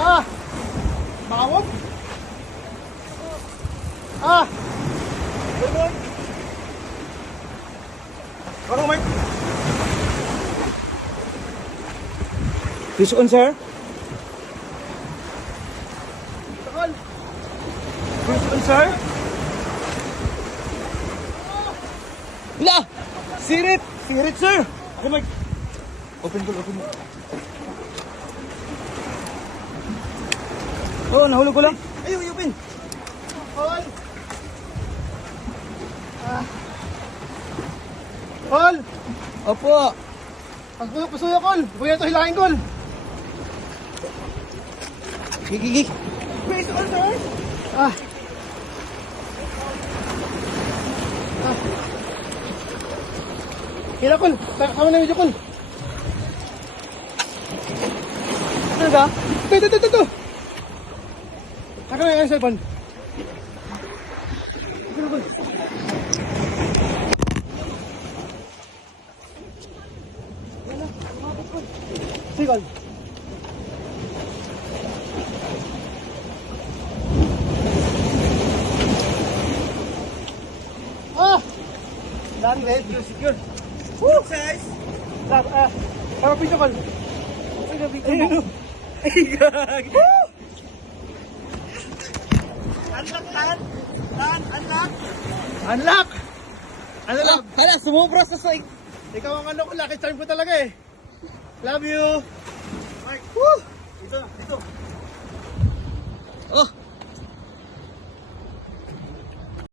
Ah! Makawag? Ah! Ganun! Parang Mike! Fish on, sir? Takal! Fish on, sir? La! Sirit! Sirit, sir! Okay, Mike! Open ko, open mo. Oo, nahulog ko lang. Ayaw, yupin! Hol! Ah! Hol! Opo. Pasuyo, Kol! Huwag na ito hilahin, Kol! Gigi. Fish on, sir! Ah! Ah! Kira, Kol! Sama na medyo, Kol! Ano ba? Ito! Saka na yung cellphone. Kira, Kol! Sige, Kol! Ah! Dami, secure. Woo! Size! Para pito, Kol. Ayun, Ay, gag. Unlock, unlock! Unlock! Ano lang? Hala, sumubra sa soy. Ikaw ang ano ko, lucky charm ko talaga eh. Love you! Mike! Woo! Ito. Oh,